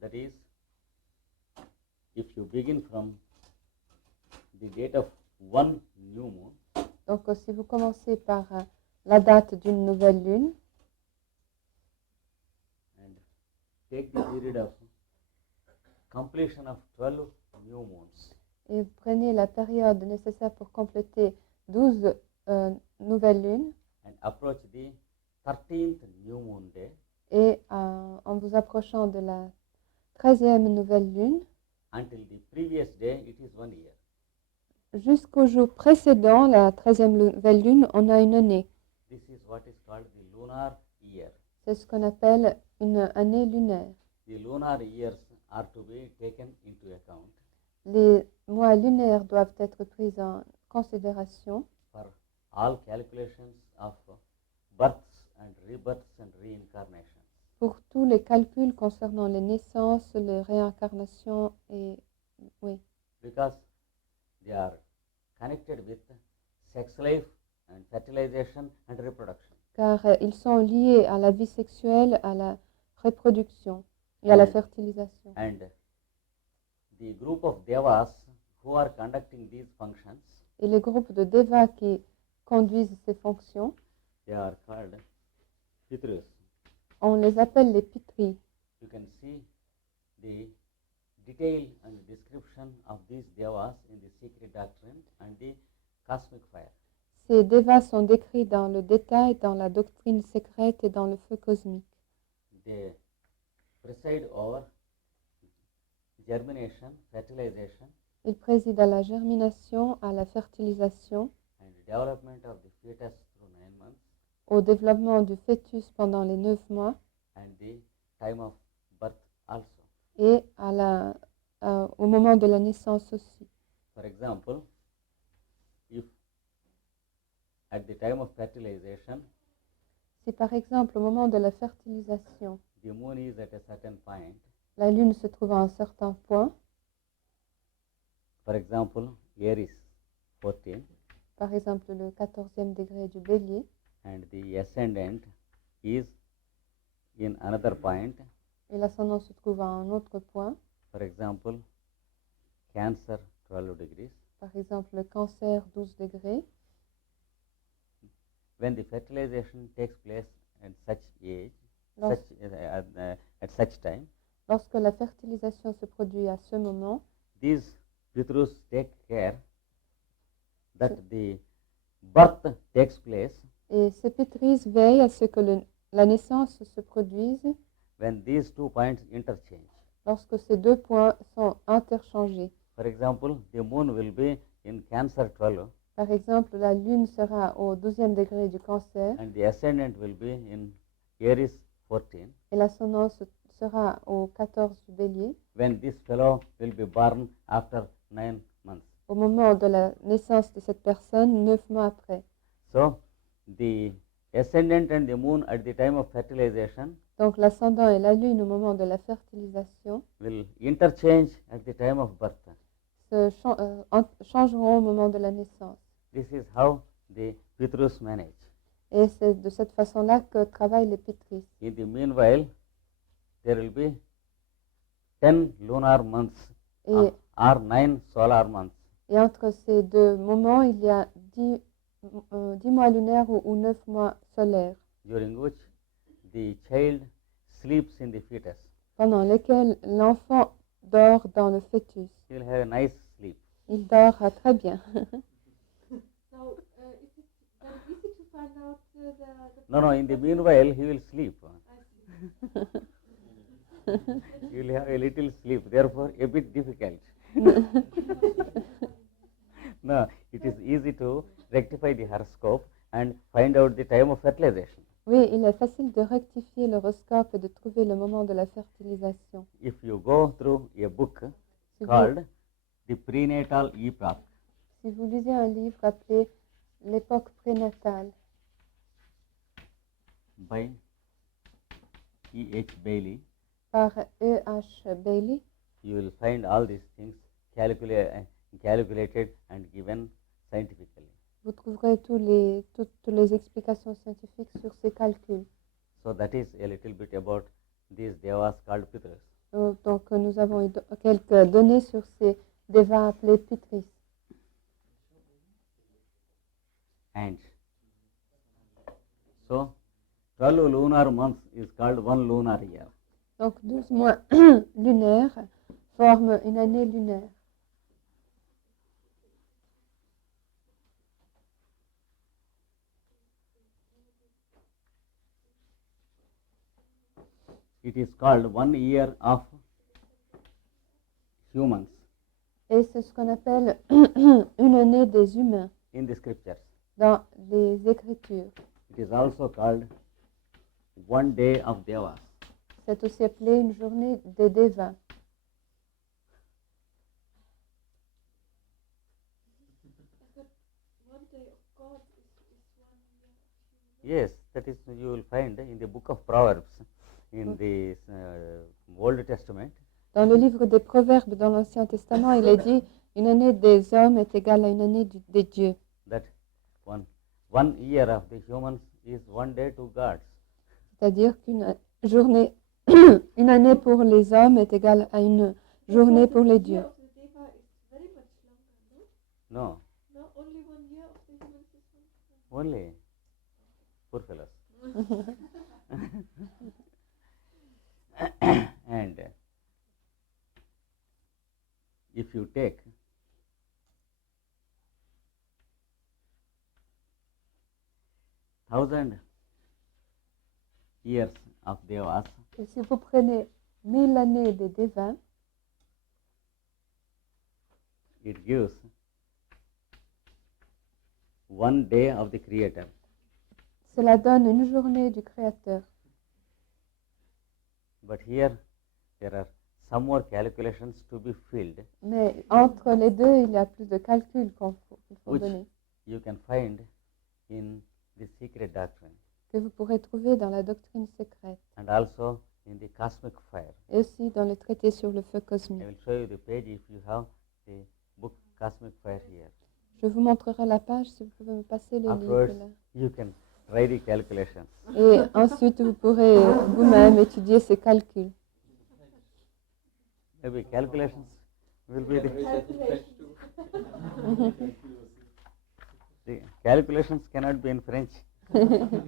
That is, if you begin from the date of one new moon, Donc si vous commencez par la date d'une nouvelle lune and take the period of completion of 12 new moons, et vous prenez la période nécessaire pour compléter 12 nouvelles lunes, and approach the 13th new moon day, et en vous approchant de la 13e nouvelle lune, until the previous day, it is 1 year. jusqu'au jour précédent, la 13e nouvelle lune, on a une année. This is what is called the lunar year. C'est ce qu'on appelle une année lunaire. The lunar years are to be taken into account Les mois lunaires doivent être pris en considération for all calculations of births and rebirths and reincarnations. pour tous les calculs concernant les naissances, les réincarnations et oui, Because they are connected with sex life and fertilization and reproduction. car ils sont liés à la vie sexuelle, à la reproduction et à la fertilisation. And the group of devas who are conducting these functions, Et les groupes de devas qui conduisent ces fonctions, they are called pitrus. on les appelle les pitris. You can see the detail and description of these devas in the secret doctrine and the cosmic fire. Ces devas sont décrits dans le détail, dans la doctrine secrète et dans le feu cosmique. They preside over germination, fertilization, Ils président à la germination, à la fertilisation, and development of the fetus through 9 months, au développement du fœtus pendant les 9 mois and the time of birth also. et au moment de la naissance aussi. For example, if at the time of fertilization, Si par exemple au moment de la fertilisation, the moon is at a certain point, la lune se trouve à un certain point, for example, Aries 14, par exemple le 14e degré du bélier, and the ascendant is in another point, et l'ascendant se trouve à un autre point, for example, Cancer 12 degrees, par exemple le cancer 12 degrés, when the fertilization takes place at such age, Lors- at such time, lorsque la fertilisation se produit à ce moment, these pitrus take care that the birth takes place et ces pitris veillent à ce que la naissance se produise when these 2 points interchange. lorsque ces deux points sont interchangés. For example, the moon will be in Cancer 12 Par exemple, la lune sera au 12e degré du cancer and the ascendant will be in Aries 14, et l'ascendant sera au 14 du bélier when this fellow will be born after 9 months. au moment de la naissance de cette personne, 9 mois après. So, the ascendant and the moon at the time of fertilization Donc l'ascendant et la lune au moment de la fertilisation will interchange at the time of birth. changeront au moment de la naissance. This is how the pitrus manage. Et c'est de cette façon-là que travaillent les pitris. In the meanwhile, there will be 10 lunar months Et, or 9 solar months. et entre ces deux moments, il y a 10 mois lunaires ou 9 mois solaires, During which the child sleeps in the fetus. pendant lesquels l'enfant dort dans le fœtus. He will have a nice sleep. Il dort très bien. So, is it very easy to find out No, in the meanwhile, he will sleep. I see. He will have a little sleep, therefore a bit difficult. No, it is easy to rectify the horoscope and find out the time of fertilization. Oui, il est facile de rectifier l'horoscope et de trouver le moment de la fertilisation. If you go through a book Si vous, called The Prenatal Epoch, si vous lisez un livre appelé L'époque prénatale by E.H. Bailey, par E.H. Bailey, you will find all these things calculated and given scientifically. vous trouverez toutes les explications scientifiques sur ces calculs. So that is a little bit about these devas called pitrus. Donc nous avons eu quelques données sur ces devas appelés pitris. And so 12 lunar months is called one lunar year. Donc 12 mois lunaires forment une année lunaire. It is called 1 year of humans Et c'est ce qu'on appelle une année des humains in the scriptures. dans les Écritures. It is also called 1 day of Devas. C'est aussi appelé une journée des Devas. But one day of God is 1 year of human. Yes, that is you will find in the book of Proverbs in the Old Testament. Dans le livre des Proverbes, dans l'Ancien Testament, il est dit une année des hommes est égale à une année des dieux. That one year of the humans is 1 day to gods. C'est-à-dire qu'une journée, une année pour les hommes est égale à une journée pour les The dieux. year of the Deva is very much longer, no? No, No, only 1 year of the humans is 1 year. only poor fellows. And if you take thousand years of Devas, Et si vous prenez 1000 années des Devas, it gives 1 day of the Creator. cela donne une journée du Créateur. But here there are some more calculations to be filled, Mais entre les deux, il y a plus de calculs qu'il faut which donner, you can find in the secret doctrine que vous pourrez trouver dans la doctrine secrète and also in the cosmic fire. et aussi dans le traité sur le feu I cosmique. will show you the page if you have the book Cosmic Fire here. Je vous montrerai la page si vous pouvez me passer le livre Afterwards, là. you can try the calculations. Et ensuite, vous pourrez vous-même étudier ces calculs. Maybe calculations will be the calculations cannot be in French. On ne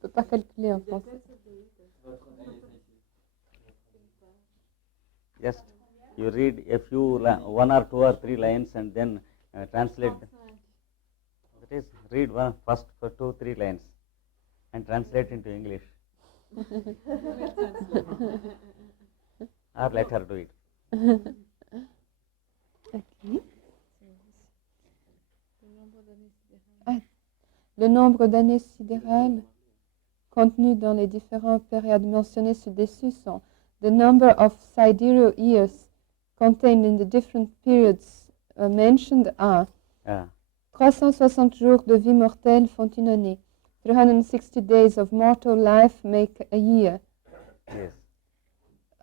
peut pas calculer en français. Just you read a few, 1 or 2 or 3 lines and then translate. That is, read first for 2, 3 lines and translate into English. Or let her do it. Ok. Ah, le nombre d'années sidérales contenues dans les différentes périodes mentionnées ci-dessus sont the number of sidereal years contained in the different periods mentioned are 360 jours de vie mortelle font une année. 360 days of mortal life make a year. Yes.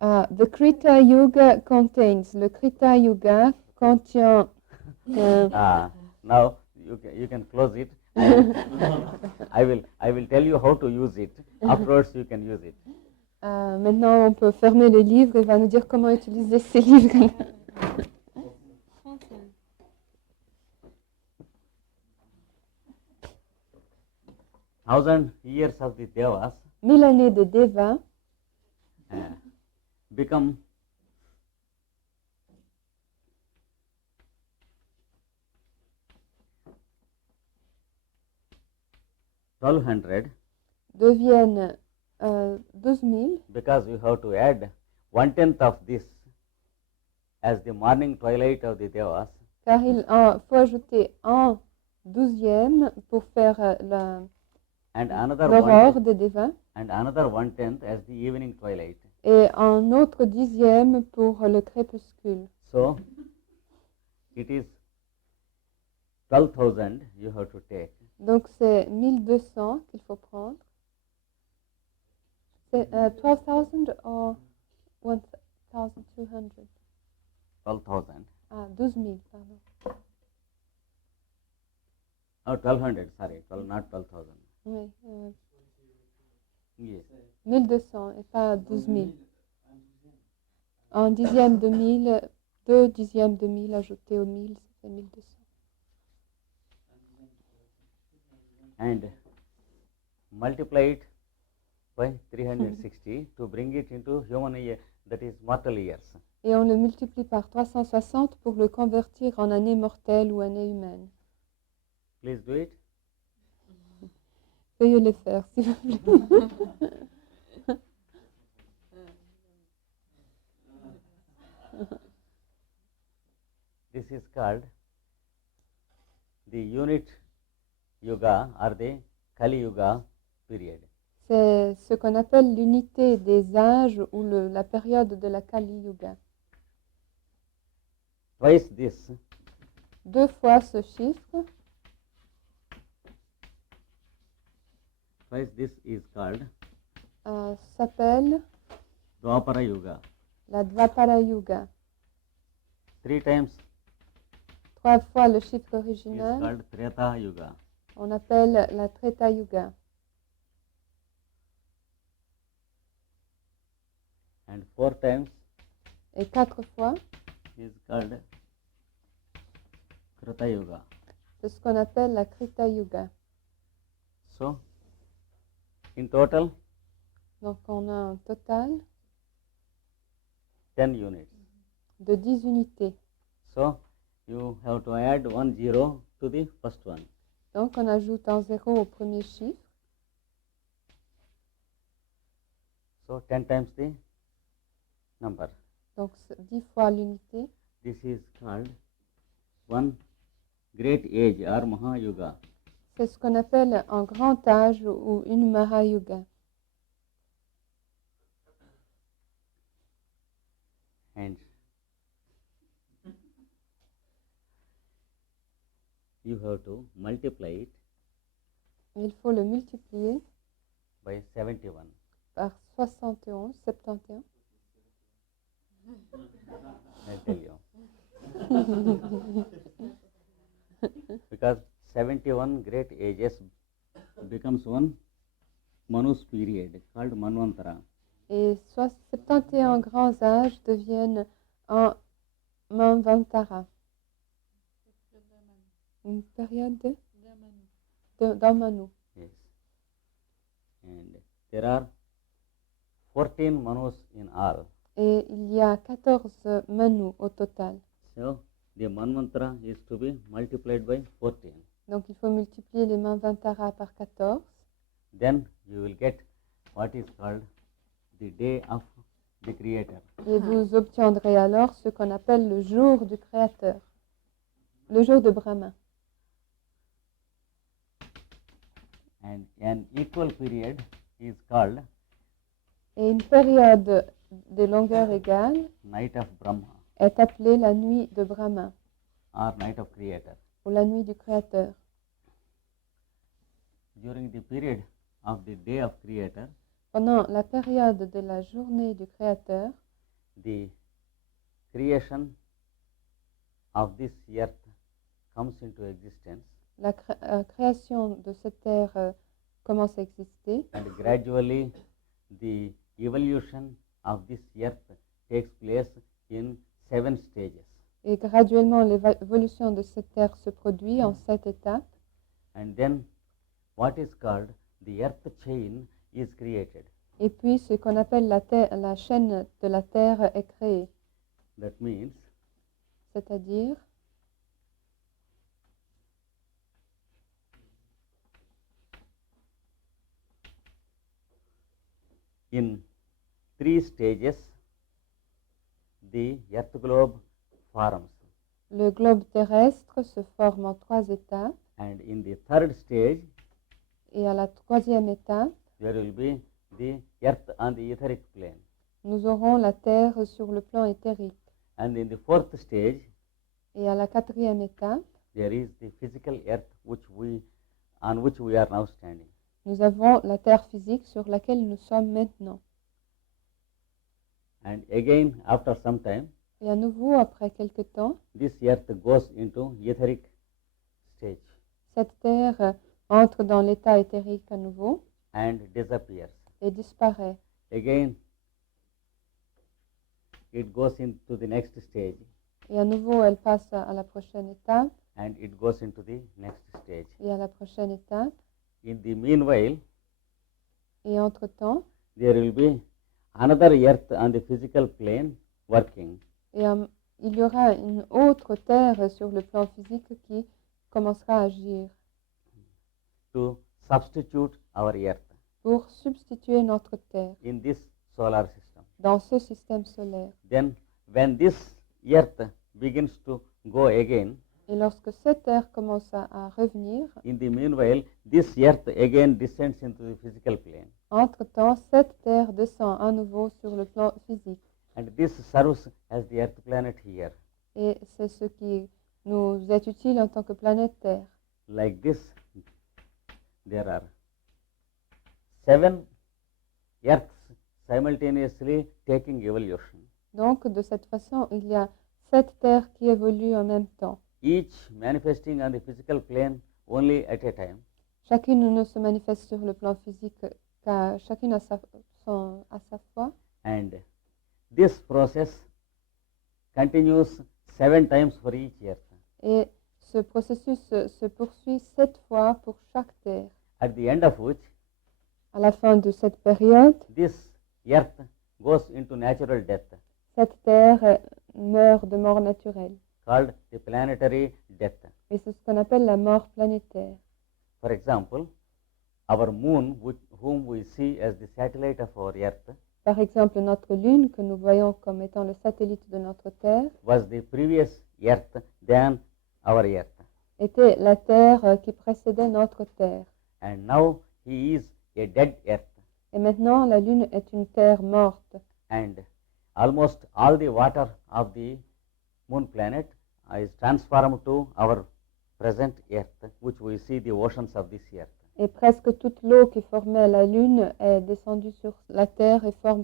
The Krita Yuga contains. Le Krita Yuga contient. Now you can close it. I will tell you how to use it. Afterwards you can use it. Maintenant, on peut fermer le livre et va nous dire comment utiliser ces livres. 1000 years of the Devas 1000 années de Deva become deviennent 12 000 because you have to add 1/10 of this as the morning twilight of the Devas car il faut ajouter un 12e pour faire and another l'aurore de Deva and another 1/10 as the evening twilight. et un autre 10e pour le crépuscule. So it is 12,000 you have to take. Donc c'est 1200 qu'il faut prendre. C'est 12,000 ou 1,200? 12,000. Ah, 12 000, pardon. Oh, 1,200, sorry, not 12,000. Oui, Yes. 1200 et pas 12 000. Un dixième de mille, 2 dixièmes de mille ajoutés au 1000, ça fait 1200. And multiply it by 360 to bring it into human year, that is mortal years. Et on le multiplie par 360 pour le convertir en année mortelle ou année humaine. Please do it. Veuillez le faire, s'il vous plaît. This is called the unit yuga or the Kali Yuga period. C'est ce qu'on appelle l'unité des âges ou la période de la Kali Yuga. Twice this, 2 fois ce chiffre, twice this is called s'appelle Dwapara Yuga. la Dvapara Yuga. 3 times 3 fois le chiffre is original, called Treta Yuga. on appelle la Treta Yuga. And 4 times Et 4 fois, is called Krita Yuga. c'est ce qu'on appelle la Krita Yuga. So, in total, Donc on a un total 10 units. de 10 unités. So, you have to add 1 0 to the first one. Donc on ajoute un 0 au premier chiffre. So, 10 times the number. Donc 10 fois l'unité. This is called one great age or Mahayuga. C'est ce qu'on appelle un grand âge ou une Mahayuga. And you have to multiply it Il faut le multiplier by 71. par 71, 71. I'll tell you. Because 71 great ages becomes one Manu's period called Manvantara. Et 71 grands âges deviennent un Manvantara. Une période d'un Manu. Yes. And there are 14 Manus in all. Et il y a 14 Manus au total. So the Manvantara is to be multiplied by 14. Donc il faut multiplier les Manvantara par 14. Then you will get what is called the day of the Creator. Et vous obtiendrez alors ce qu'on appelle le jour du Créateur. Le jour de Brahma. And an equal period is called Et une période de longueur égale Night of Brahma est appelée la nuit de Brahma or Night of Creator. ou la nuit du Créateur. During the period of the day of Creator, Pendant la période de la journée du Créateur, the creation of this earth comes into existence, la création de cette terre commence à exister and gradually the evolution of this earth takes place in 7 stages. et graduellement l'évolution de cette terre se produit en 7 étapes. And then what is called the earth chain is created. Et puis ce qu'on appelle la chaîne de la terre est créée, That means c'est-à-dire in 3 stages the earth globe forms, le globe terrestre se forme en 3 étapes and in the 3rd stage et à la 3e étape, there will be the earth on the etheric plane, nous aurons la terre sur le plan éthérique. and in the 4th stage Et à la 4e étape, there is the physical earth on which we are now standing. nous avons la terre physique sur laquelle nous sommes maintenant. And again, after some time, Et à nouveau, après quelque temps, this earth goes into etheric stage cette terre entre dans l'état éthérique à nouveau and disappears. et disparaît. Again, it goes into the next stage, et à nouveau elle passe à la prochaine étape, and it goes into the next stage. et à la prochaine étape, In the meanwhile, et entre-temps, there will be another earth on the physical plane working et il y aura une autre terre sur le plan physique qui commencera à agir to substitute our earth pour substituer notre terre in this solar system. dans ce système solaire. Then when this earth begins to go again, Et lorsque cette terre commence à revenir, in the meanwhile, this earth again descends into the physical plane. entre-temps, cette terre descend à nouveau sur le plan physique. And this serves as the earth planet here. Et c'est ce qui nous est utile en tant que planète Terre. Like this, there are 7 earths simultaneously taking evolution, Donc, de cette façon, il y a 7 terres qui évoluent en même temps. each manifesting on the physical plane only at a time. Chacune ne se manifeste sur le plan physique qu'à chacune à sa fois. And this process continues 7 times for each earth. Et ce processus se poursuit 7 fois pour chaque terre. At the end of which, À la fin de cette période, this earth goes into natural death, cette terre meurt de mort naturelle. called the planetary death. Et c'est ce qu'on appelle la mort planétaire. For example, our moon, whom we see as the satellite of our earth, Par exemple, notre Lune, que nous voyons comme étant le satellite de notre Terre, was the previous earth than our earth. était la Terre qui précédait notre Terre. And now he is a dead earth. Et maintenant, la Lune est une Terre morte. And almost all the water of the moon planet is transformed to our present earth, which we see the oceans of this earth. Et presque toute l'eau qui formait la Lune est descendue sur la Terre et forme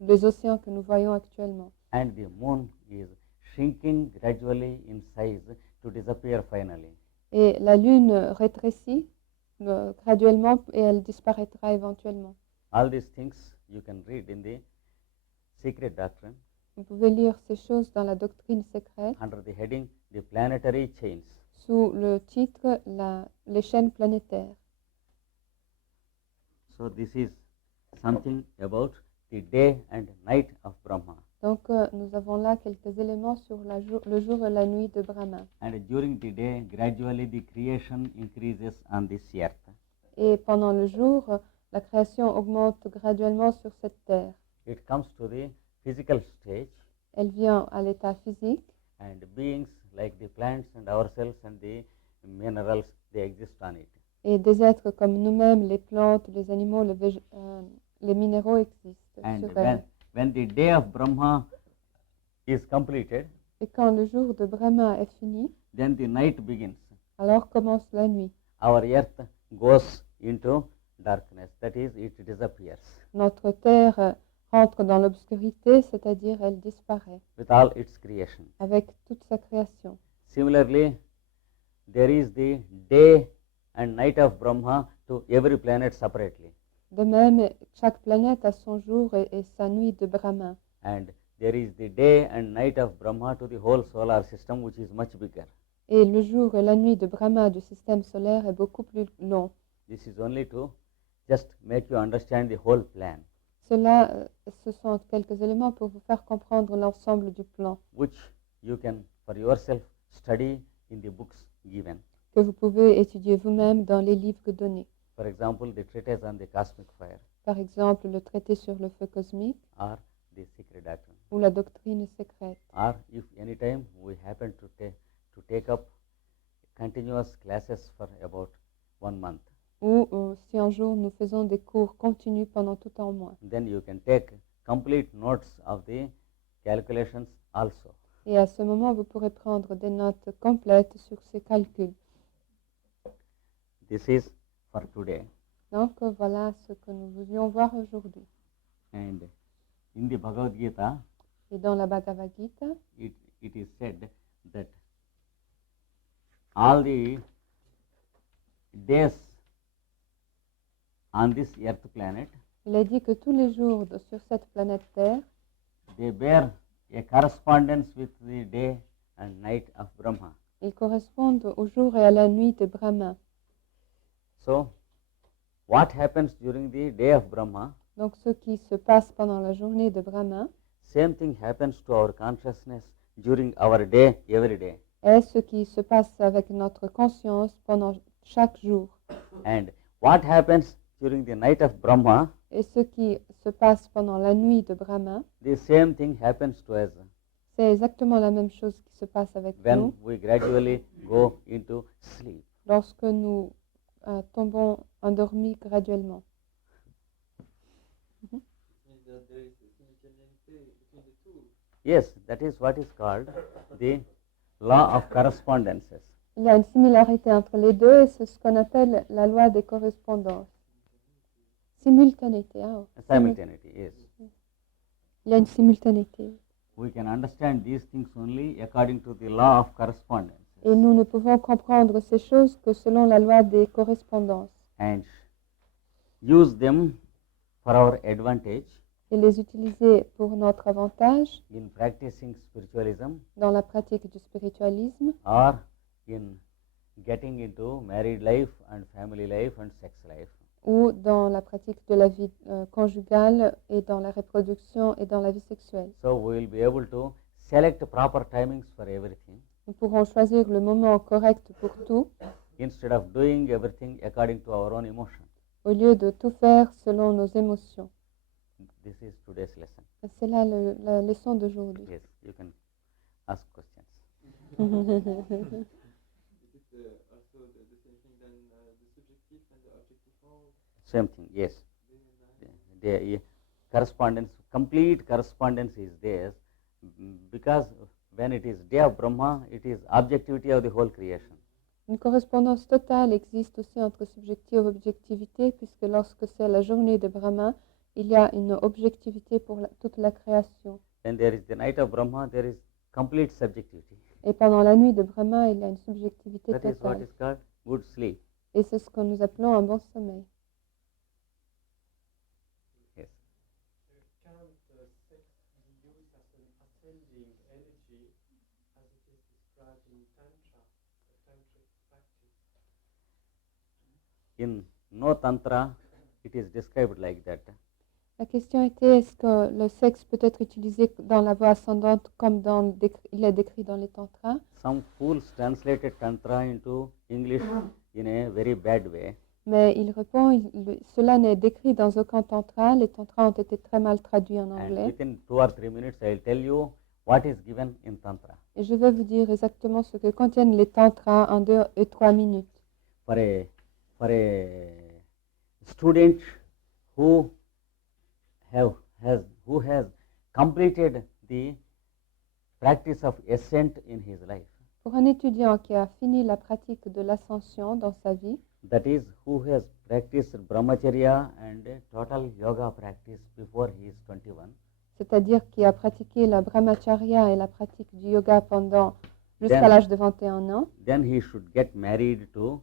les océans que nous voyons actuellement. And the moon is shrinking gradually in size to disappear finally. Et la Lune rétrécit graduellement et elle disparaîtra éventuellement. All these things you can read in the secret doctrine Vous pouvez lire ces choses dans la doctrine secrète under the heading The Planetary Chains. sous le titre les chaînes planétaires. So this is something about the day and night of Brahma. Donc, nous avons là quelques éléments sur le jour et la nuit de Brahma. And during the day, gradually the creation increases on this earth. Et pendant le jour, la création augmente graduellement sur cette terre. It comes to the physical stage, Elle vient à l'état physique and beings like the plants and ourselves and the minerals, they exist on it. et des êtres comme nous-mêmes, les plantes, les animaux, les minéraux existent And sur elle. when the day of Brahma is completed, Et quand le jour de Brahma est fini, then the night begins. alors commence la nuit. Our earth goes into darkness, that is, it disappears Notre terre rentre dans l'obscurité, c'est-à-dire elle disparaît with all its creation. avec toute sa création. Similarly, there is the day and night of Brahma to every planet separately. De même, chaque planète a son jour et sa nuit de Brahma. And there is the day and night of Brahma to the whole solar system, which is much bigger. Et le jour et la nuit de Brahma du système solaire est beaucoup plus long. This is only to just make you understand the whole plan, Cela, ce sont quelques éléments pour vous faire comprendre l'ensemble du plan which you can for yourself study in the books given. que vous pouvez étudier vous-même dans les livres donnés. For example, the treatise on the cosmic fire Par exemple, le traité sur le feu cosmique or the secret doctrine. ou la doctrine secrète. Or if any time we happen to take up continuous classes for about 1 month, Ou si un jour nous faisons des cours continus pendant tout un mois. then you can take complete notes of the calculations also. Et à ce moment, vous pourrez prendre des notes complètes sur ces calculs. This is for today. Donc voilà ce que nous voulions voir aujourd'hui. And in the Bhagavad Gita, Et dans la Bhagavad Gita, it is said that all the days on this earth planet, il est dit que tous les jours sur cette planète Terre, they bear a correspondence with the day and night of Brahma. Ils correspondent au jour et à la nuit de Brahma. So, what happens during the day of Brahma, Donc ce qui se passe pendant la journée de Brahma same thing happens to our consciousness during our day, every day. est ce qui se passe avec notre conscience pendant chaque jour. And what happens during the night of Brahma, Et ce qui se passe pendant la nuit de Brahma, the same thing happens to us c'est exactement la même chose qui se passe avec when nous we gradually go into sleep. lorsque nous tombons endormis graduellement. Means that there is a simultaneity between the two. Yes, that is what is called the law of correspondences. Il y a une similarité entre les deux et c'est ce qu'on appelle la loi des correspondances. Simultanéité. Simultaneity, yes. Il y a une simultanéité. We can understand these things only according to the law of correspondences. Et nous ne pouvons comprendre ces choses que selon la loi des correspondances And use them for our advantage et les utiliser pour notre avantage in practicing spiritualism dans la pratique du spiritualisme or in getting into married life and family life and sex life. ou dans la pratique de la vie conjugale et dans la reproduction et dans la vie sexuelle. So we will be able to select proper timings for everything Nous pourrons choisir le moment correct pour tout instead of doing everything according to our own emotion. au lieu de tout faire selon nos émotions. This is today's lesson. C'est là la leçon d'aujourd'hui. Yes, you can ask questions. Is it also the same thing than the subjective and the objective mode? Same thing, yes. Day and night? The correspondence, complete correspondence is there because when it is day of Brahma, it is objectivity of the whole creation. Une correspondance totale existe aussi entre subjectif et objectivité, puisque lorsque c'est la journée de Brahma, il y a une objectivité pour toute la création. When there is the night of Brahma, there is complete subjectivity. Et pendant la nuit de Brahma, il y a une subjectivité That is what totale. is called good sleep. Et c'est ce que nous appelons un bon sommeil. Yes. Can't sex be used as an ascending energy as it is described in Tantra, the tantric practice? In no tantra, it is described like that. La question était, est-ce que le sexe peut être utilisé dans la voie ascendante comme il est décrit dans les tantras? Some fools translated tantra into English in a very bad way. Mais il répond, cela n'est décrit dans aucun tantra. Les tantras ont été très mal traduits en And anglais. within 2 or 3 minutes, I will tell you what is given in tantra. Et je vais vous dire exactement ce que contiennent les tantras en 2 et 3 minutes. For a student who has completed the practice of ascent in his life, Pour un étudiant qui a fini la pratique de l'ascension dans sa vie, that is, who has practiced brahmacharya and total yoga practice before he is 21, c'est-à-dire qui a pratiqué la brahmacharya et la pratique du yoga jusqu'à l'âge de 21 ans, then he should get married to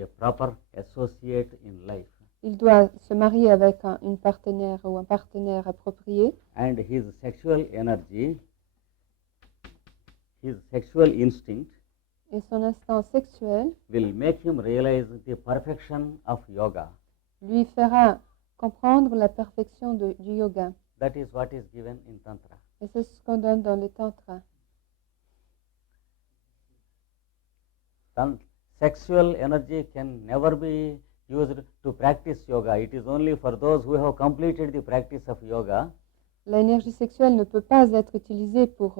a proper associate in life. il doit se marier avec une partenaire ou un partenaire approprié. And his sexual energy, his sexual instinct Et son instinct sexuel will make him realize the perfection of yoga. lui fera comprendre la perfection du yoga. That is what is given in Tantra. Et c'est ce qu'on donne dans les tantras. Sexual energy can never be used to practice yoga. It is only for those who have completed the practice of yoga. L'énergie sexuelle ne peut pas être utilisée pour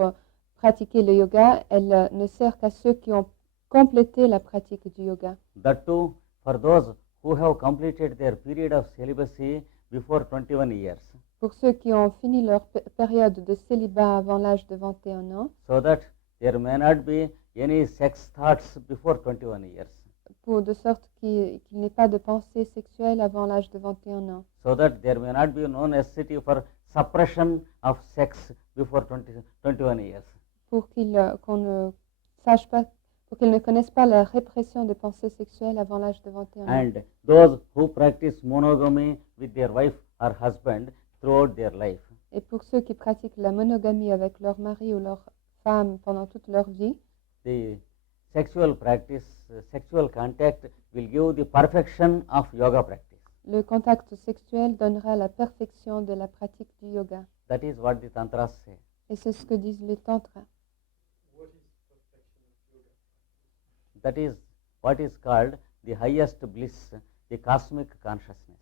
pratiquer le yoga. Elle ne sert qu'à ceux qui ont complété la pratique du yoga. That too for those who have completed their period of celibacy before 21 years. Pour ceux qui ont fini leur période de célibat avant l'âge de 21 ans, So that there may not be any sex thoughts before 21 years. de sorte qu'il n'ait pas de pensée sexuelle avant l'âge de 21 ans. So that there may not be no necessity for suppression of sex before 21 years. Pour qu'ils ne connaissent pas la répression des pensées sexuelles avant l'âge de 21 ans. And those who practice monogamy with their wife or husband throughout their life. Et pour ceux qui pratiquent la monogamie avec leur mari ou leur femme pendant toute leur vie, the sexual practice, sexual contact will give the perfection of yoga practice. le contact sexuel donnera la perfection de la pratique du yoga. That is what the tantras say. Et c'est ce que disent les tantras. What is perfection of yoga? That is what is called the highest bliss, the cosmic consciousness.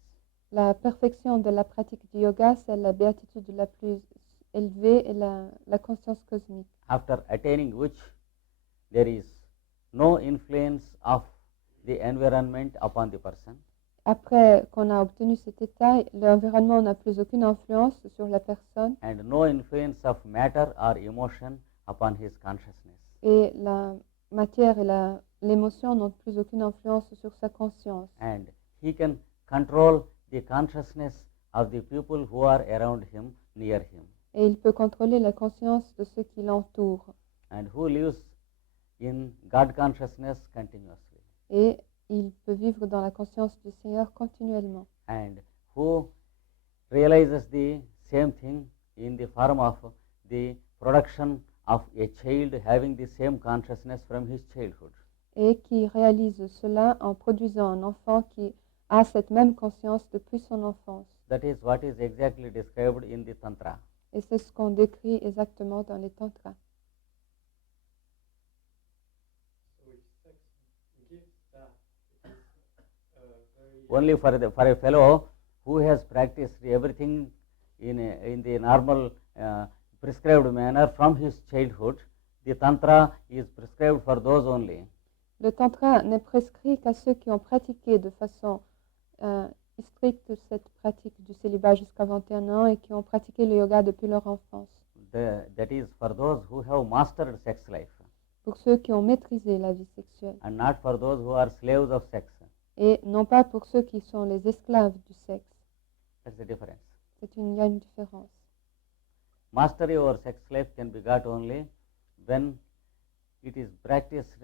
La perfection de la pratique du yoga, c'est la béatitude la plus élevée et la conscience cosmique. After attaining which there is no influence of the environment upon the person, Après qu'on a obtenu cet état, l'environnement n'a plus aucune influence sur la personne and no influence of matter or emotion upon his consciousness. et la matière et l'émotion n'ont plus aucune influence sur sa conscience. And he can control the consciousness of the people who are around him, near him, Et il peut contrôler la conscience de ceux qui l'entourent. and who lives in God consciousness continuously, Et il peut vivre dans la conscience du Seigneur continuellement. and who realizes the same thing in the form of the production of a child having the same consciousness from his childhood. Et qui réalise cela en produisant un enfant qui a cette même conscience depuis son enfance. That is what is exactly described in the Tantra. Et c'est ce qu'on décrit exactement dans les tantras. So if sex gives that, it is very Only for a fellow who has practiced everything in the normal prescribed manner from his childhood, the Tantra is prescribed for those only. Le tantra n'est prescrit qu'à ceux qui ont pratiqué de façon stricte cette pratique du célibat jusqu'à 21 ans et qui ont pratiqué le yoga depuis leur enfance. That is for those who have mastered sex life, Pour ceux qui ont maîtrisé la vie sexuelle. and not for those who are slaves of sex. Et non pas pour ceux qui sont les esclaves du sexe. That's the difference. Il y a une différence. Mastery over sex life can be got only when it is practiced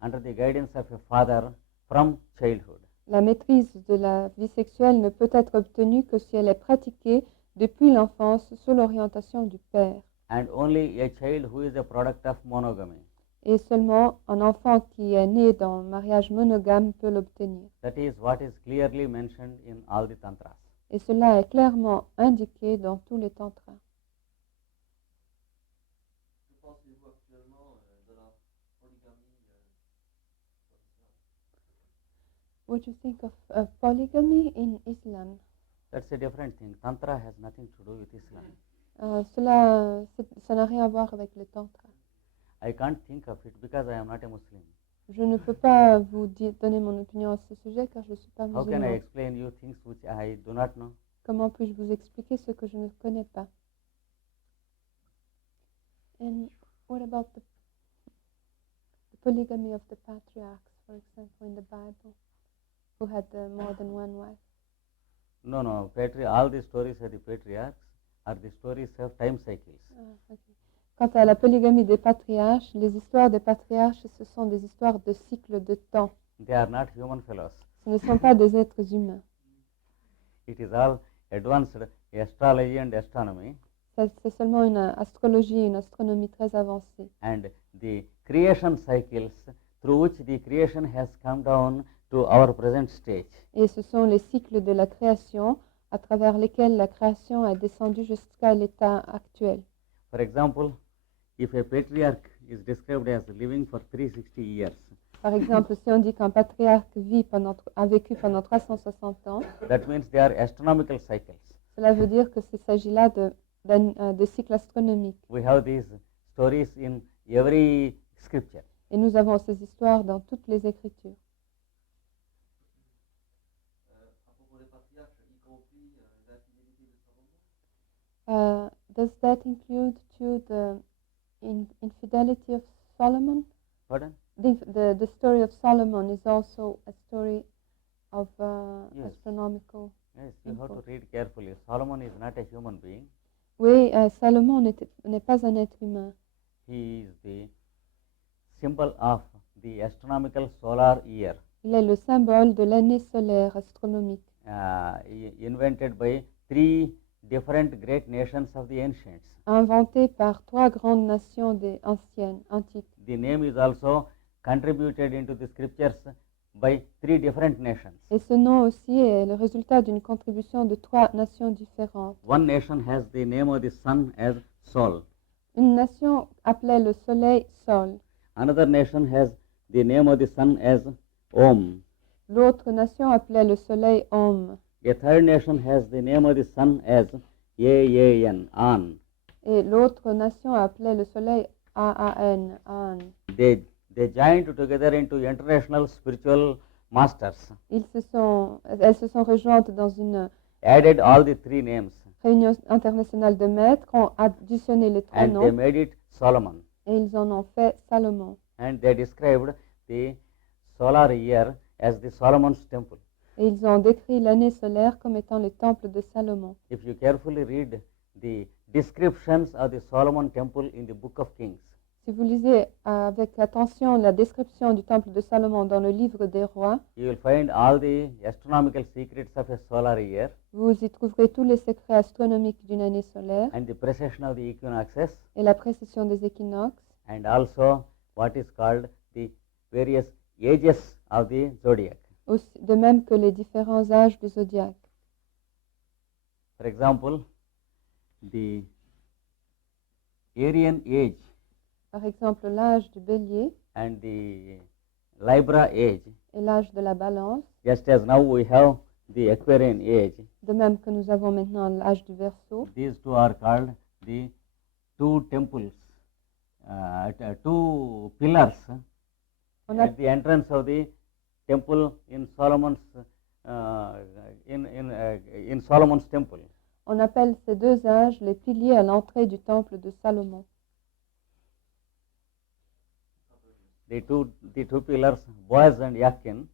under the guidance of a father from childhood. La maîtrise de la vie sexuelle ne peut être obtenue que si elle est pratiquée depuis l'enfance sous l'orientation du père. And only a child who is a product of monogamy. Et seulement un enfant qui est né dans un mariage monogame peut l'obtenir. That is what is clearly mentioned in all the tantras. Et cela est clairement indiqué dans tous les tantras. Que pensez-vous actuellement de la polygamie What do you think of polygamy in Islam? That's a different thing. Tantra has nothing to do with Islam. Ça n'a rien à voir avec le tantra. I can't think of it because I am not a Muslim. Je ne peux pas vous donner mon opinion à ce sujet car je ne suis pas How can I musulman. explain you things which I do not know? Comment puis-je vous expliquer ce que je ne connais pas? And what about the polygamy of the patriarchs, for example, in the Bible, who had more than one wife? No. All the stories of the patriarchs are the stories of time cycles. Ok. Quant à la polygamie des patriarches, les histoires des patriarches, ce sont des histoires de cycles de temps. They are not human fellows. Ce ne sont pas des êtres humains. It is all advanced astrology and astronomy, C'est seulement une astrologie, une astronomie très avancée. and the creation cycles through which the creation has come down to our present stage. Et ce sont les cycles de la création à travers lesquels la création est descendue jusqu'à l'état actuel. For example, if a patriarch is described as living for 360 years, Par exemple, si on dit qu'un patriarche a vécu pendant 360 ans, that means they are astronomical cycles. cela veut dire que s'agit là de cycles astronomiques. We have these stories in every scripture. Et nous avons ces histoires dans toutes les Écritures. à propos des patriarches, y compris l'infidélité de Salomon? Does that include too the infidelity of Solomon? Pardon? The story of Solomon is also a story of Yes. astronomical. Yes, you have to read carefully. Solomon is not a human being. Oui, Salomon n'est pas un être humain. He is the symbol of the astronomical solar year, Il est le symbole de l'année solaire astronomique, invented by three different great nations of the ancients. inventé par trois grandes nations des anciennes, antiques. The name is also contributed into the scriptures by three different nations. Et ce nom aussi est le résultat d'une contribution de trois nations différentes. One nation has the name of the sun as Sol. Une nation appelait le soleil Sol. Another nation has the name of the sun as Om. L'autre nation appelait le soleil Om. A third nation has the name of the sun as Aan, An. Et l'autre nation appelait le soleil Aan, An. They joined together into international spiritual masters, Elles se sont rejointes dans une added all the three names, réunion internationale de maîtres, ont additionné les trois and they noms made it Solomon. et ils en ont fait Salomon. And they described the solar year as the Solomon's temple. Et ils ont décrit l'année solaire comme étant le temple de Salomon. If you carefully read the descriptions of the Solomon temple in the book of Kings, Si vous lisez avec attention la description du temple de Salomon dans le livre des rois, you will find all the astronomical secrets of a solar year vous y trouverez tous les secrets astronomiques d'une année solaire and the precession of the equinoxes, et la précession des équinoxes, and also what is called the various ages of the zodiac. de même que les différents âges du zodiaque. For example, the Aryan age Par exemple, l'âge du bélier and the Libra age, et l'âge de la balance, just as now we have the Aquarian age, de même que nous avons maintenant l'âge du Verseau. these two are called the two temples, two pillars On, a- at the entrance of the temple in Solomon's in Solomon's temple. on appelle ces deux âges les piliers à l'entrée du temple de Salomon. The two pillars, Boaz and Yakin,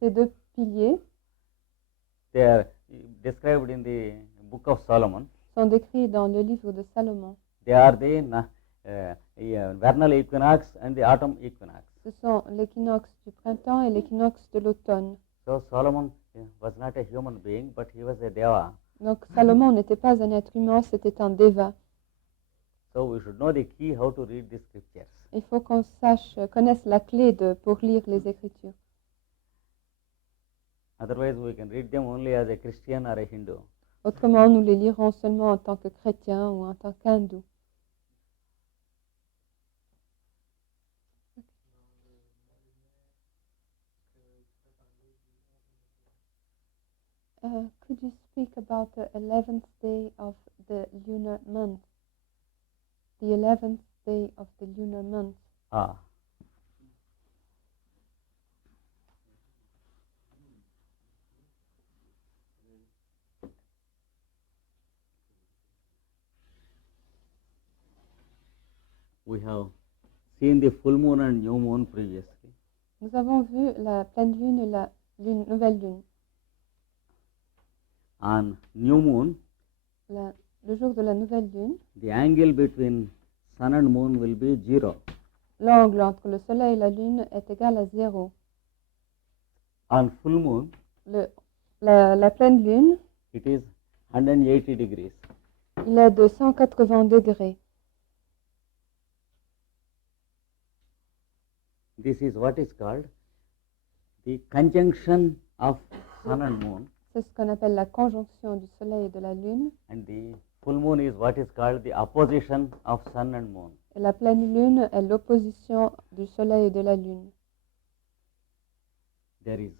Ces deux piliers they are described in the book of Solomon. sont décrits dans le livre de Salomon. They are the vernal equinox and the autumn equinox. Ce sont l'équinoxe du printemps et l'équinoxe de l'automne. So Solomon was not a human being, but he was a deva. Donc Salomon n'était pas un être humain, c'était un déva. So we should know the key how to read the scriptures. Il faut qu'on connaisse la clé pour lire les Écritures. Otherwise, we can read them only as a Christian or a Hindu. Autrement, nous les lirons seulement en tant que chrétiens ou en tant qu'hindous. Could you speak about the 11th day of the lunar month? The 11th day of the lunar month. Ah. We have seen the full moon and new moon previously. Nous avons vu la pleine lune et la nouvelle lune. On new moon, Le jour de la nouvelle lune, the angle between sun and moon will be 0. l'angle entre le soleil et la lune est égal à 0. On full moon, La pleine lune, it is 180 degrees. il est de 180 degrés. This is what is called the conjunction of sun and moon, C'est ce qu'on appelle la conjonction du soleil et de la lune. and the full moon is what is called the opposition of sun and moon. Et la pleine lune est l'opposition du soleil et de la lune. There is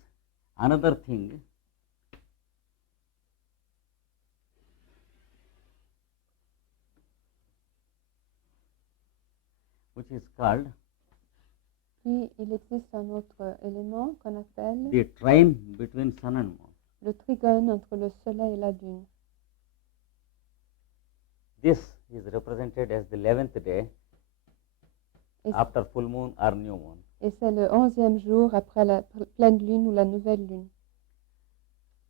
another thing which is called Puis il existe un autre élément qu'on appelle the trine between sun and moon. le trigone entre le soleil et la lune. This is represented as the 11th day Et, after full moon or new moon. et c'est le 11e jour après la pleine lune ou la nouvelle lune.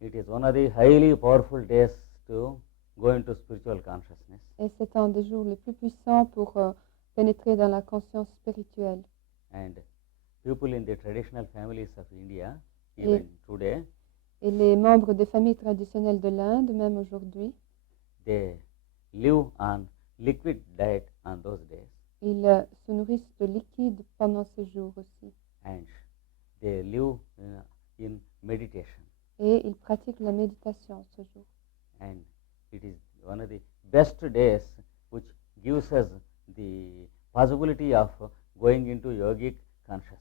It is one of the highly powerful days to go into spiritual consciousness. Et c'est un des jours les plus puissants pour pénétrer dans la conscience spirituelle. And people in the traditional families of India, even today, Et les membres des familles traditionnelles de l'Inde, même aujourd'hui, they live on liquid diet on those days, Ils se nourrissent de liquide pendant ces jours aussi. and they live in meditation. Et ils pratiquent la méditation ce jour. And it is one of the best days which gives us the possibility of going into yogic consciousness.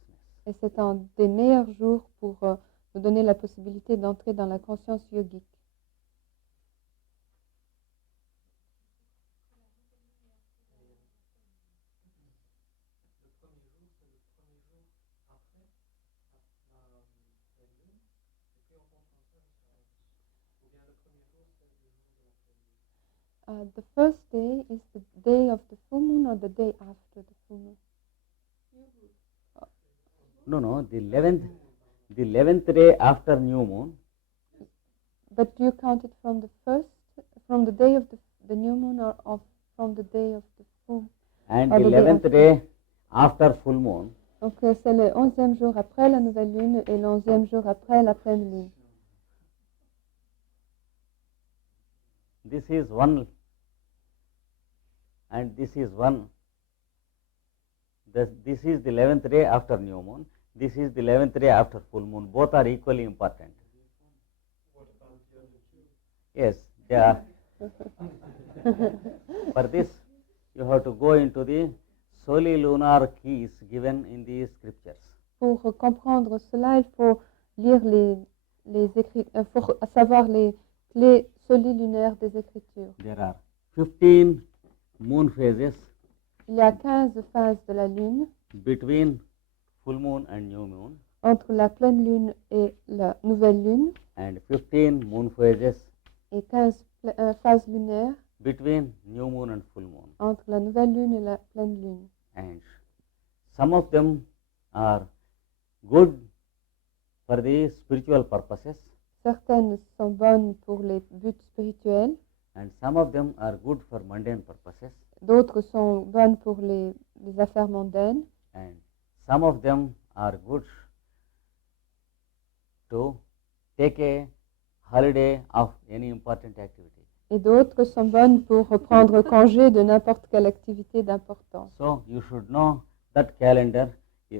Et c'est un des meilleurs jours pour nous donner la possibilité d'entrer dans la conscience yogique. Le premier jour, c'est le premier jour après la pleine lune, et puis on rentre en salle, ou bien le premier jour, c'est le jour de la pleine lune. The first day is the day of the full moon or the day after the full moon? No, the 11th day after new moon, But do you count it from the day of the new moon, or from the day of the full? and Or the the day 11th after. day after full moon. Donc c'est le 11e jour après la nouvelle lune et le 11e jour après la pleine lune. This is one, and this is one. This is the 11th day after new moon. This is the 11th day after full moon. Both are equally important. What about the other two? Yes, they are. For this, you have to go into the solilunar keys given in the scriptures. Pour comprendre cela, il faut lire les écrits, pour savoir les clés solilunaires des Écritures. There are 15 moon phases Il y a 15 phases de la lune between full moon and new moon, entre la pleine lune et la nouvelle lune, and 15 moon phases et 15 phases lunaires between new moon and full moon. entre la nouvelle lune et la pleine lune. And some of them are good for the spiritual purposes, Certaines sont bonnes pour les buts spirituels, and some of them are good for mundane purposes, d'autres sont bonnes pour les affaires mondaines, and some of them are good to take a holiday of any important activity. et d'autres sont bonnes pour prendre congé de n'importe quelle activité d'importance. So you should know that calendar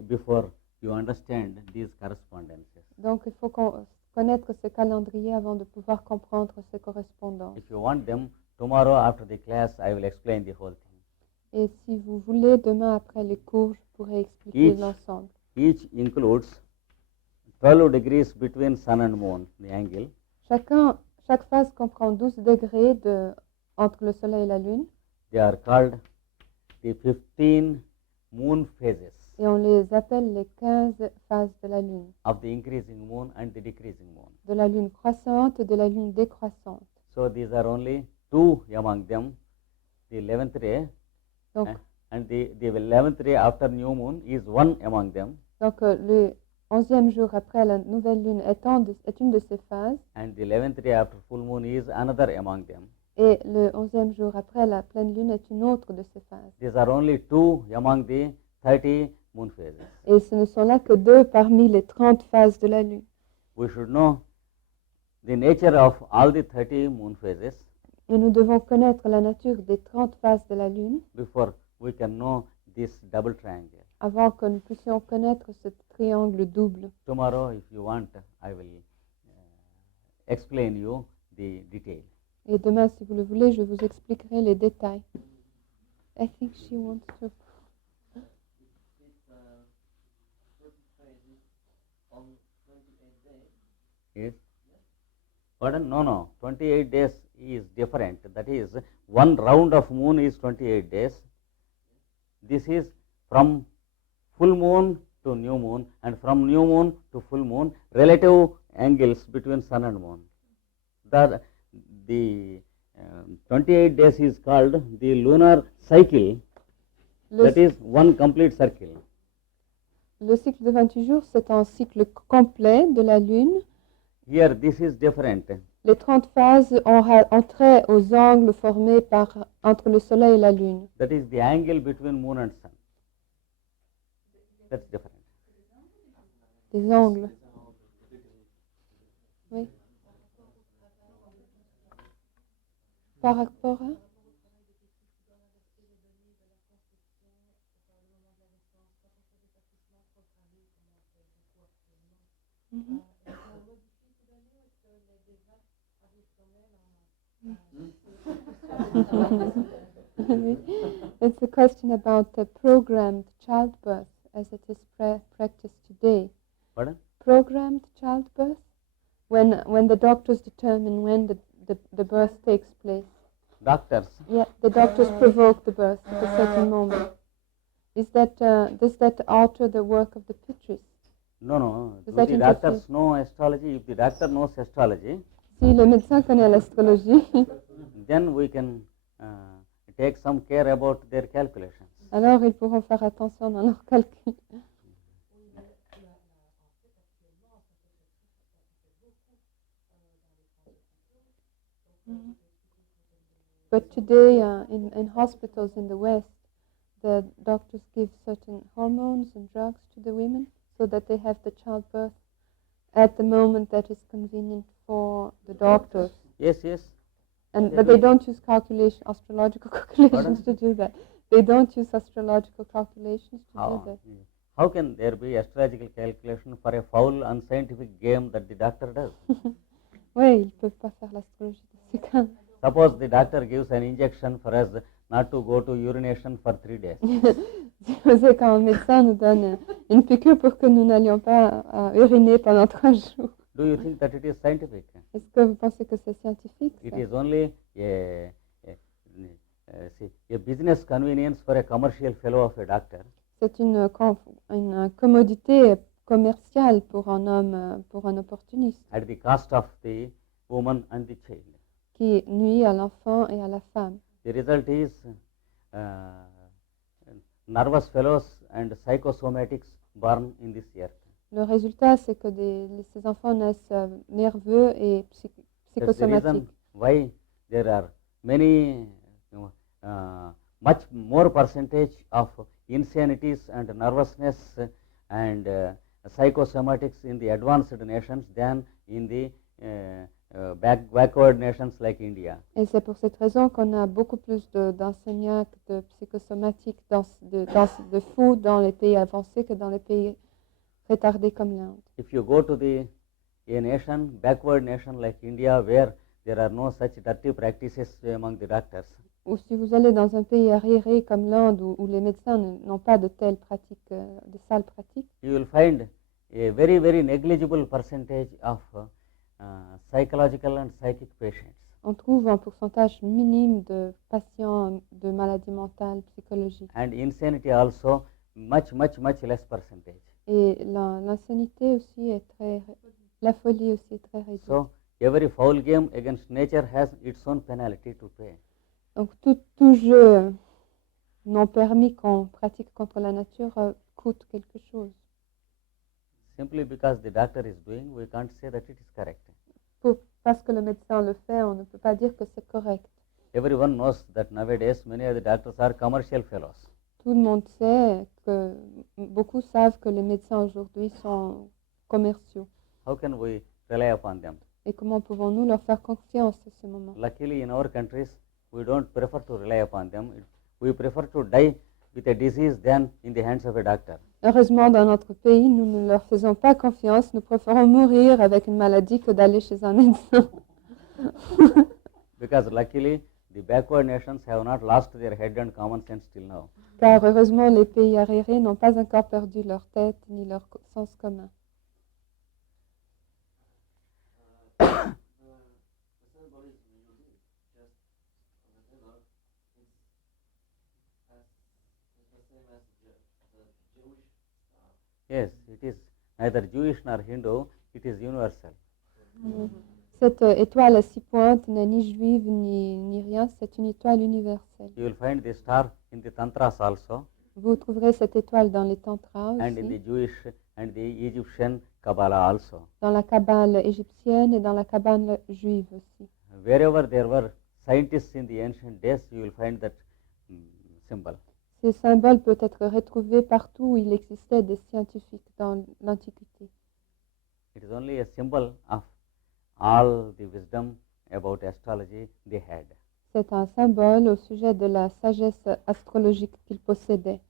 before you understand these correspondences. Donc il faut connaître ce calendrier avant de pouvoir comprendre ces correspondances. If you want them, tomorrow after the class I will explain the whole thing. Et si vous voulez, demain après les cours, je pourrai expliquer Each- l'ensemble. Each includes 12 degrees between sun and moon, the angle, Chaque phase comprend 12 degrés entre le soleil et la lune, they are called the 15 moon phases et on les appelle les 15 phases de la lune, of the increasing moon and the decreasing moon. de la lune croissante et de la lune décroissante. So these are only two among them, the 11th day Donc, and the 11th day after new moon is one among them, le 11e jour après la nouvelle lune est une de ces phases, and the 11th day after full moon is another among them. et le 11e jour après la pleine lune est une autre de ces phases. These are only two among the 30 moon phases. Et ce ne sont là que 2 parmi les 30 phases de la lune. We should know the nature of all the 30 moon phases Et nous devons connaître la nature des 30 phases de la lune before we can know this double triangle. avant que nous puissions connaître ce triangle double. Tomorrow, if you want, I will explain you the detail. Et demain, si vous le voulez, je vous expliquerai les détails. I think she wants to. It's 30 phases on 28 days. Yes? Pardon? No. 28 days is different. That is, one round of moon is 28 days. This is from full moon to new moon, and from new moon to full moon, relative angles between sun and moon. The 28 days is called the lunar cycle. That is one complete circle. Le cycle de 28 jours, c'est un cycle complet de la lune. Here, this is different. Les 30 phases ont trait aux angles formés entre le soleil et la lune. That is the angle between moon and sun. That's different. Des angles. Oui. Par rapport à Mhm. Oui. It's a question about programmed childbirth as it is practiced today. Pardon? Programmed childbirth, when the doctors determine when the birth takes place. Doctors, Yeah, the doctors provoke the birth at a certain moment. Does that alter the work of the pitris? no. Does Do that the interfere? doctors know astrology? If the doctor knows astrology, Si le médecin connaît l'astrologie, then we can take some care about their calculations. alors ils pourront faire attention dans leurs calculs. Mhm. But today, in hospitals in the West, the doctors give certain hormones and drugs to the women so that they have the childbirth at the moment that is convenient for the doctors. Yes. But they don't use astrological calculations to do that. They don't use astrological calculations to do that. How can there be astrological calculation for a foul, unscientific game that the doctor does? Oui, ils ne peuvent pas faire l'astrologie de ces cas. Suppose the doctor gives an injection for us not to go to urination for 3 days. C'est quand un médecin nous donne une piqûre pour que nous n'allions pas uriner pendant 3 jours. Do you think that it is scientific? Est-ce que vous pensez que c'est scientifique? It Ça? is only a business convenience for a commercial fellow of a doctor. C'est une commodité commerciale pour un homme, pour un opportuniste, At the cost of the woman and the child. qui nuit à l'enfant et à la femme. The result is nervous fellows and psychosomatics born in this earth. Le résultat, c'est que ces enfants naissent nerveux et That's the reason psychosomatiques. why there are many, much more percentage of insanities and nervousness and psychosomatics in the advanced nations than in the backward nations like India. Et c'est pour cette raison qu'on a beaucoup plus d'enseignants de psychosomatiques, de fous dans les pays avancés que dans les pays retardés comme l'Inde. If you go to a nation, backward nation like India, where there are no such dirty practices among the doctors, Ou si vous allez dans un pays arriéré comme l'Inde où les médecins n'ont pas de telles pratiques, de sales pratiques, you will find a very, very negligible percentage of psychological and psychic patients. on trouve un pourcentage minime de patients de maladies mentales, psychologiques. And insanity also much less percentage. Et l'insanité aussi est la folie aussi est très réduite. So every foul game against nature has its own penalty to pay. Donc tout jeu non permis qu'on pratique contre la nature coûte quelque chose. Simply because the doctor is doing, we can't say that it is correct. Parce que le médecin le fait, on ne peut pas dire que c'est correct. Everyone knows that nowadays many of the doctors are commercial fellows. Tout le monde sait que beaucoup savent que les médecins aujourd'hui sont commerciaux. How can we rely upon them? Et comment pouvons-nous leur faire confiance à ce moment? Luckily, in our countries, we don't prefer to rely upon them. We prefer to die with a disease than in the hands of a doctor. Heureusement, dans notre pays, nous ne leur faisons pas confiance. Nous préférons mourir avec une maladie que d'aller chez un médecin. Because luckily, the backward nations have not lost their head and common sense till now. Car heureusement, les pays arriérés n'ont pas encore perdu leur tête ni leur sens commun. The symbolism you do just on the dinner is the same as the Jewish star. Yes, it is neither Jewish nor Hindu, it is universal. Cette étoile à 6 pointes n'est ni juive ni rien, c'est une étoile universelle. You will find the star in the Tantras also, Vous trouverez cette étoile dans les tantras and in aussi, the Jewish and the Egyptian Kabbalah also. dans la kabbale égyptienne et dans la kabbale juive aussi. Wherever there were scientists in the ancient days, you will find that symbol. Ces symboles peuvent être retrouvés partout où il existait des scientifiques dans l'Antiquité. It is only a symbol of all the wisdom about astrology they had. C'est un symbole au sujet de la sagesse astrologique qu'il possédait.